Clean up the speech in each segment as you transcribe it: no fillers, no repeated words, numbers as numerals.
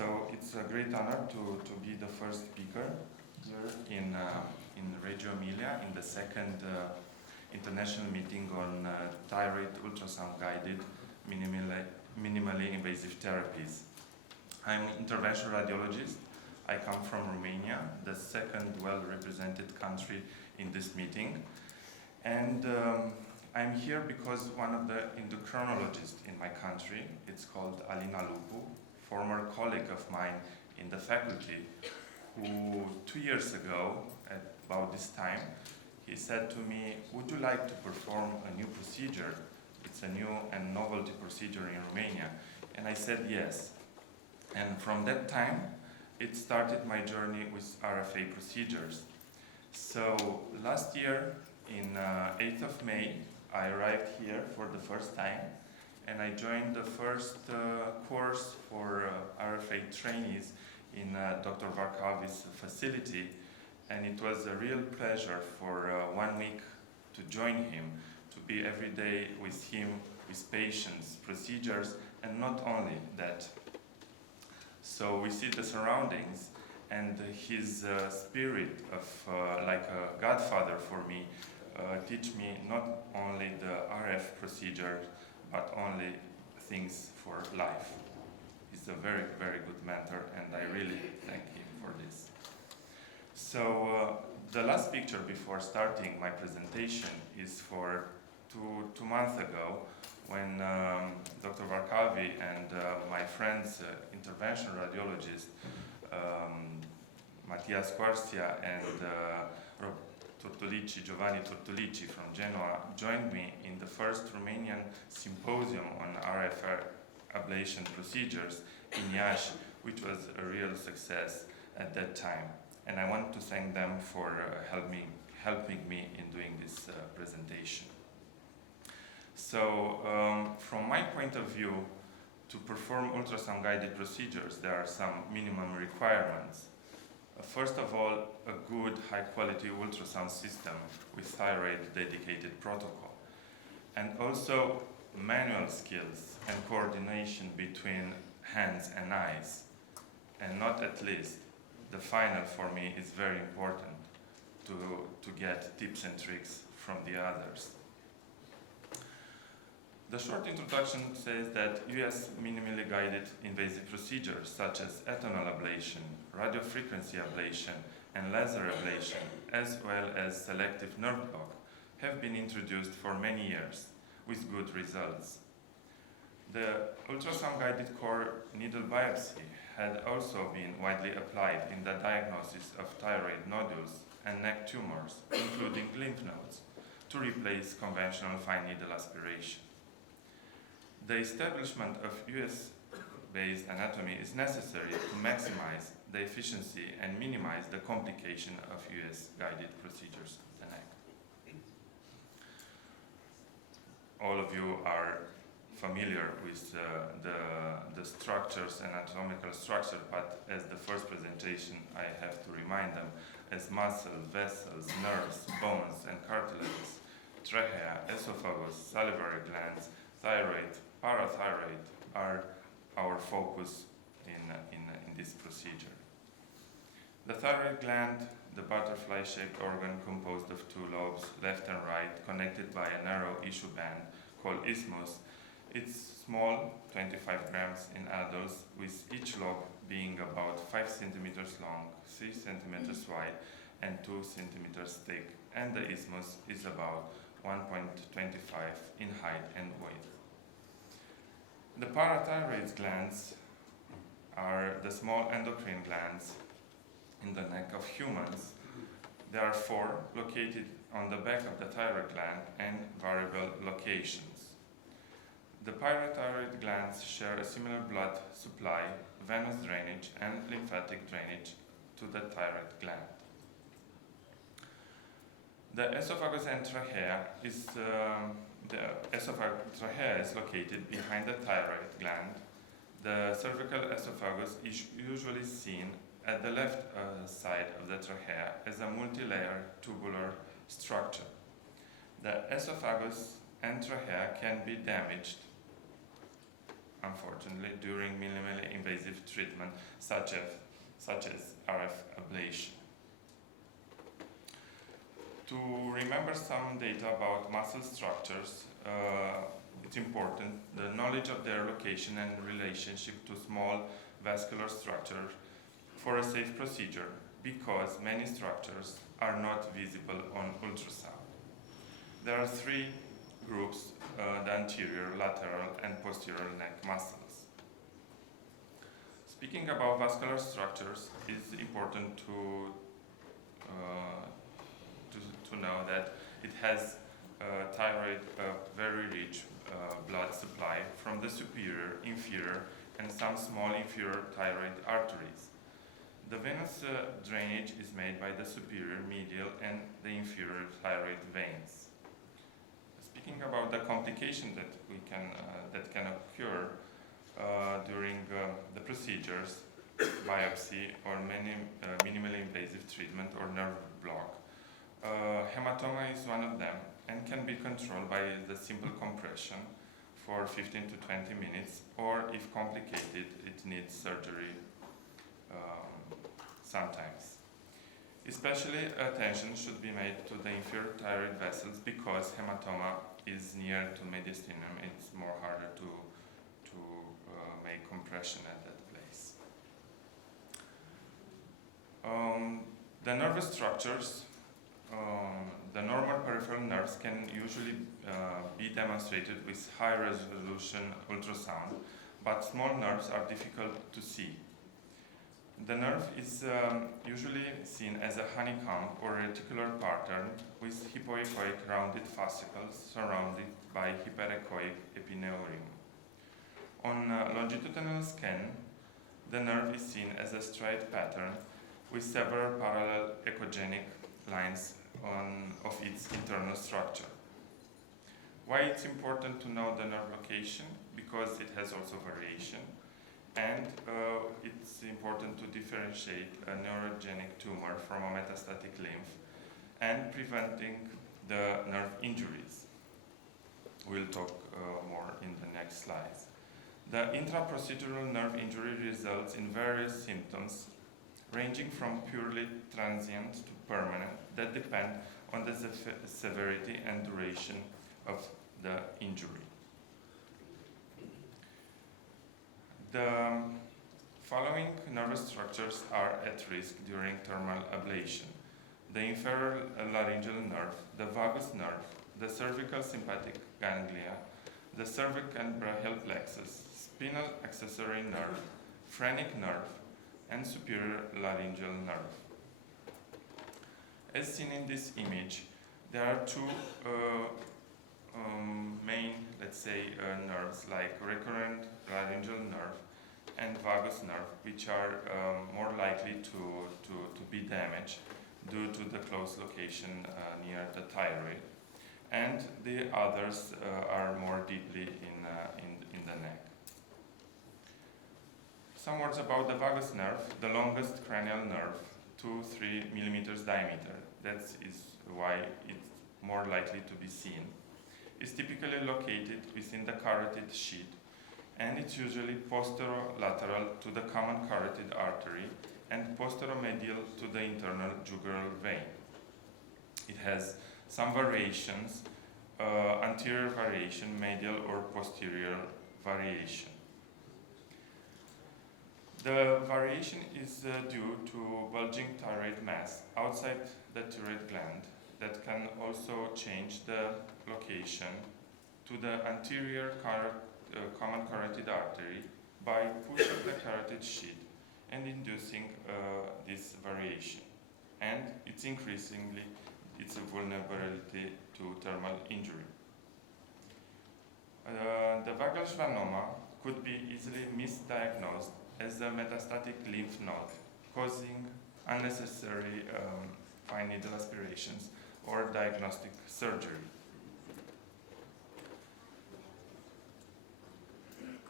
So it's a great honor to be the first speaker here in Reggio, Emilia, in the second international meeting on thyroid ultrasound guided minimally invasive therapies. I'm an interventional radiologist. I come from Romania, the second well-represented country in this meeting. And I'm here because one of the endocrinologists in my country, it's called Alina Lupu, former colleague of mine in the faculty, who 2 years ago, at about this time, he said to me, would you like to perform a new procedure? It's a new and novelty procedure in Romania. And I said yes. And from that time, it started my journey with RFA procedures. So last year, in 8th of May, I arrived here for the first time, and I joined the first course for RFA trainees in Dr. Varkavi's facility, and it was a real pleasure for 1 week to join him, to be every day with him, with patients, procedures, and not only that. So we see the surroundings, and his spirit of like a godfather for me teach me not only the RF procedure, but only things for life. He's a very, very good mentor, and I really thank him for this. So the last picture before starting my presentation is for two months ago, when Dr. Varkavi and my friends, interventional radiologist, Mattia Squarcia and Giovanni Tortolici from Genoa, joined me in the first Romanian symposium on RF ablation procedures in Laşi, which was a real success at that time. And I want to thank them for helping me in doing this presentation. So, from my point of view, to perform ultrasound-guided procedures, there are some minimum requirements. First of all, a good, high-quality ultrasound system with thyroid-dedicated protocol. And also, manual skills and coordination between hands and eyes. And not at least, the final for me is very important to get tips and tricks from the others. The short introduction says that US minimally guided invasive procedures such as thermal ablation, radiofrequency ablation, and laser ablation, as well as selective nerve block, have been introduced for many years with good results. The ultrasound-guided core needle biopsy had also been widely applied in the diagnosis of thyroid nodules and neck tumors, including lymph nodes, to replace conventional fine needle aspiration. The establishment of US-based anatomy is necessary to maximize the efficiency and minimize the complication of US-guided procedures of the neck. All of you are familiar with the structures and anatomical structure, but as the first presentation, I have to remind them as muscles, vessels, nerves, bones, and cartilages, trachea, esophagus, salivary glands, thyroid, parathyroid are our focus in this procedure. The thyroid gland, the butterfly-shaped organ composed of two lobes, left and right, connected by a narrow issue band called isthmus. It's small, 25 grams in adults, with each lobe being about 5 centimeters long, 3 centimeters wide, and 2 centimeters thick, and the isthmus is about 1.25 in height and width. The parathyroid glands are the small endocrine glands in the neck of humans. There are 4 located on the back of the thyroid gland and variable locations. The parathyroid glands share a similar blood supply, venous drainage, and lymphatic drainage to the thyroid gland. The esophagus and trachea is trachea is located behind the thyroid gland. The cervical esophagus is usually seen at the left side of the trachea as a multi-layer tubular structure. The esophagus and trachea can be damaged unfortunately, during minimally invasive treatment such as RF ablation. To remember some data about muscle structures, it's important the knowledge of their location and relationship to small vascular structure for a safe procedure, because many structures are not visible on ultrasound. There are three groups, the anterior, lateral, and posterior neck muscles. Speaking about vascular structures, it's important to know that it has thyroid, very rich blood supply from the superior, inferior, and some small inferior thyroid arteries. The venous drainage is made by the superior, medial, and the inferior thyroid veins. Speaking about the complication that can occur during the procedures, biopsy or minimally invasive treatment or nerve block, hematoma is one of them and can be controlled by the simple compression for 15 to 20 minutes, or if complicated, it needs surgery sometimes. Especially attention should be made to the inferior thyroid vessels, because hematoma is near to mediastinum. It's more harder to make compression at that place. The nervous structures, the normal peripheral nerves can usually be demonstrated with high resolution ultrasound, but small nerves are difficult to see. The nerve is usually seen as a honeycomb or reticular pattern with hypoechoic rounded fascicles surrounded by hyperechoic epineurium. On longitudinal scan, the nerve is seen as a straight pattern with several parallel echogenic lines of its internal structure. Why it's important to know the nerve location? Because it has also variation, and it's important to differentiate a neurogenic tumor from a metastatic lymph and preventing the nerve injuries. We'll talk more in the next slides. The intraprocedural nerve injury results in various symptoms ranging from purely transient to permanent that depend on the severity and duration of the injury. The following nervous structures are at risk during thermal ablation: the inferior laryngeal nerve, the vagus nerve, the cervical sympathetic ganglia, the cervic and brachial plexus, spinal accessory nerve, phrenic nerve, and superior laryngeal nerve. As seen in this image, there are two main, nerves, like recurrent laryngeal nerve and vagus nerve, which are more likely to be damaged due to the close location near the thyroid, and the others are more deeply in the neck. Some words about the vagus nerve, the longest cranial nerve, 2-3 millimeters diameter. That is why it's more likely to be seen. It's typically located within the carotid sheath, and it's usually posterolateral to the common carotid artery and posteromedial to the internal jugular vein. It has some variations, anterior variation, medial or posterior variation. The variation is due to bulging thyroid mass outside the thyroid gland that can also change the location to the anterior common carotid artery by pushing the carotid sheath and inducing this variation. And it's increasingly its vulnerability to thermal injury. The vagal schwannoma could be easily misdiagnosed as a metastatic lymph node, causing unnecessary fine needle aspirations or diagnostic surgery.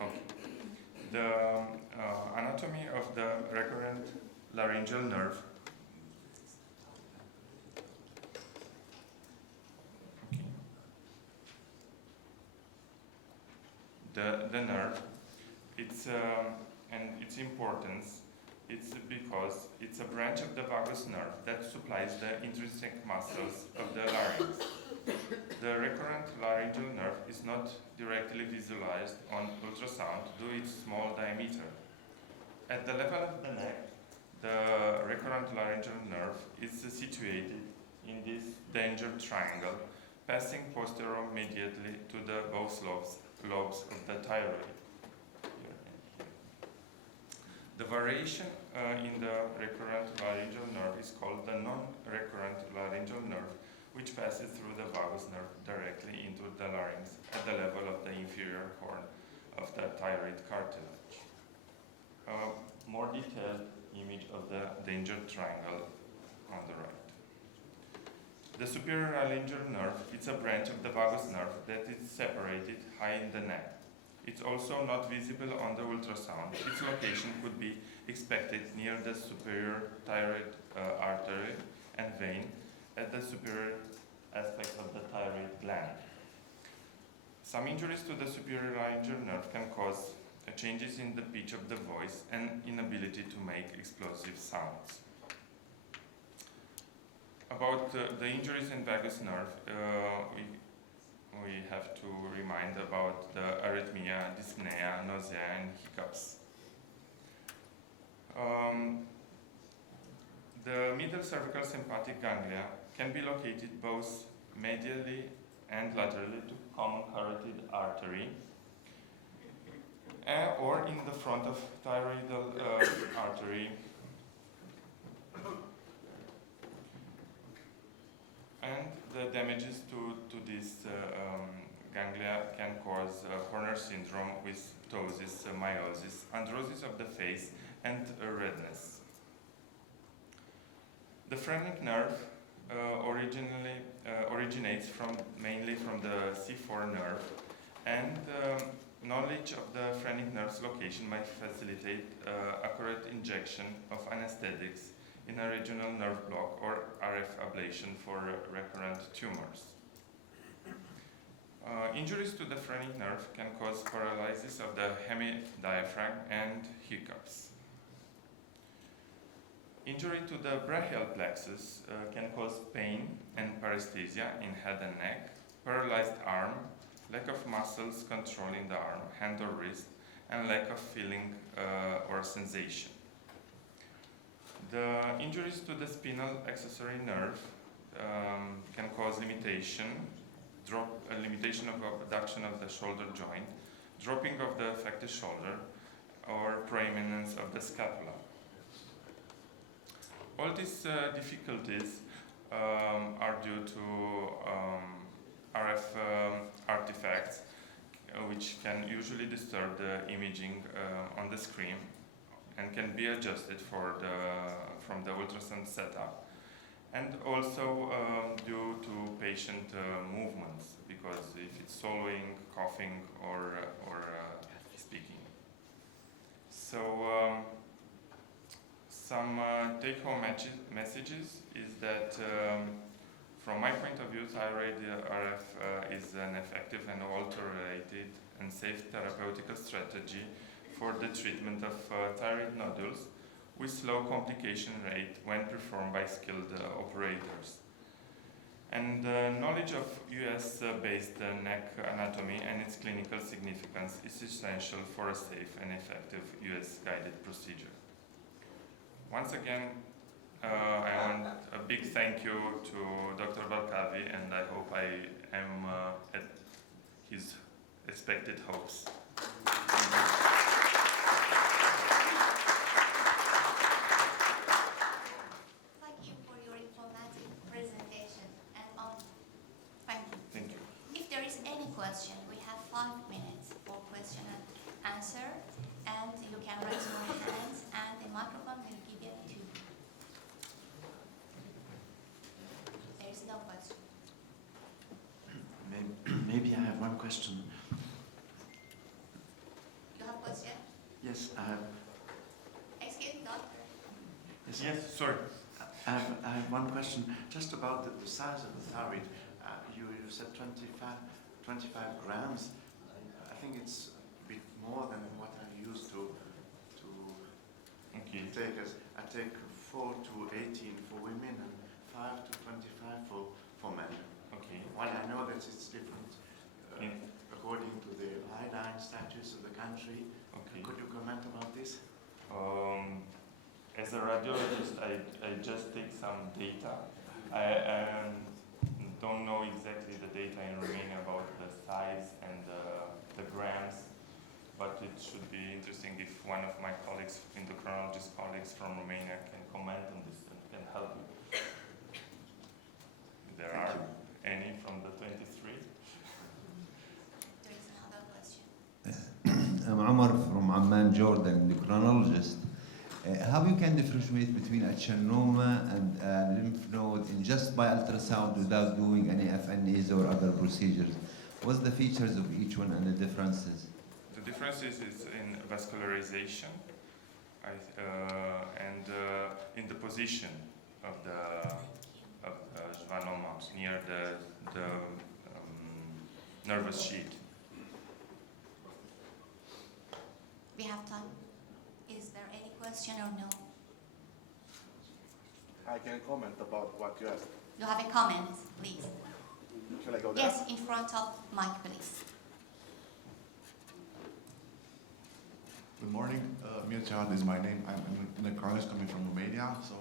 Okay. The anatomy of the recurrent laryngeal nerve. Okay. The nerve and its importance, it's because it's a branch of the vagus nerve that supplies the intrinsic muscles of the larynx. The recurrent laryngeal nerve is not directly visualized on ultrasound due to its small diameter. At the level of the neck, the recurrent laryngeal nerve is situated in this danger triangle, passing posterior-mediately to the both lobes of the thyroid. The variation in the recurrent laryngeal nerve is called the non-recurrent laryngeal nerve, which passes through the vagus nerve directly into the larynx at the level of the inferior horn of the thyroid cartilage. More detailed image of the danger triangle on the right. The superior laryngeal nerve is a branch of the vagus nerve that is separated high in the neck. It's also not visible on the ultrasound. Its location could be expected near the superior thyroid artery and vein at the superior aspect of the thyroid gland. Some injuries to the superior laryngeal nerve can cause changes in the pitch of the voice and inability to make explosive sounds. About the injuries in vagus nerve, we have to remind about the arrhythmia, dyspnea, nausea, and hiccups. The middle cervical sympathetic ganglia can be located both medially and laterally to common carotid artery, or in the front of thyroidal artery. And the damages to this ganglia can cause Horner syndrome with ptosis, meiosis, androsis of the face, and redness. The phrenic nerve originates mainly from the C4 nerve, and knowledge of the phrenic nerve's location might facilitate accurate injection of anesthetics in a regional nerve block or RF ablation for recurrent tumors. Injuries to the phrenic nerve can cause paralysis of the hemidiaphragm and hiccups. Injury to the brachial plexus can cause pain and paresthesia in head and neck, paralyzed arm, lack of muscles controlling the arm, hand or wrist, and lack of feeling or sensation. The injuries to the spinal accessory nerve can cause limitation of abduction of the shoulder joint, dropping of the affected shoulder, or proeminence of the scapula. All these difficulties are due to RF artifacts, which can usually disturb the imaging on the screen and can be adjusted from the ultrasound setup, and also due to patient movements, because if it's swallowing, coughing, or speaking. So some take-home messages is that from my point of view, thyroid RF is an effective and well-tolerated and safe therapeutic strategy for the treatment of thyroid nodules with low complication rate when performed by skilled operators. And knowledge of US-based neck anatomy and its clinical significance is essential for a safe and effective US-guided procedure. Once again, I want a big thank you to Dr. Balcavi, and I hope I am at his expected hopes. Thank you for your informative presentation. And thank you. Thank you. If there is any question, we have 5 minutes for question and answer, and you can raise your hands, and the microphone will give it to you. There is no question. Maybe I have one question. You have question? Yes, I have. Excuse me, doctor. Yes, sorry. I have one question just about the size of the thyroid. You said 25 grams. I think it's a bit more than what I use 18 for women and 5 to 25 for men. Okay. While I know that it's different In, according to the iodine status of the country, okay. could you comment about this? As a radiologist, I just take some data. I don't know exactly the data in Romania about the size and the grams, but it should be interesting if one of my colleagues, endocrinologist colleagues from Romania, can comment on this and can help you. There are any from the 23? There is another question. I'm Omar from Amman, Jordan, endocrinologist. How you can differentiate between a adenoma and a lymph node in just by ultrasound without doing any FNAs or other procedures? What's the features of each one and the differences? The differences is in vascularization and in the position of the schwannoma near the nervous sheath. We have time. Is there any question or no? I can comment about what you asked. You have a comment, please. Shall I go there? Yes, in front of mic, please. Good morning. Mircea is my name. I'm an endocrinologist coming from Romania, so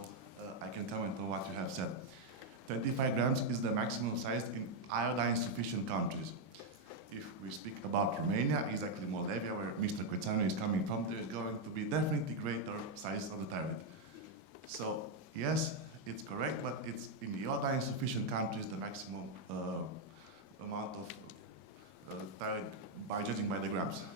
I can comment on what you have said. 25 grams is the maximum size in iodine-sufficient countries. If we speak about Romania, exactly Moldavia, where Mr. Creteanu is coming from, there is going to be definitely greater size of the thyroid. So yes, it's correct, but it's in the iodine-sufficient countries the maximum amount of thyroid by judging by the grams.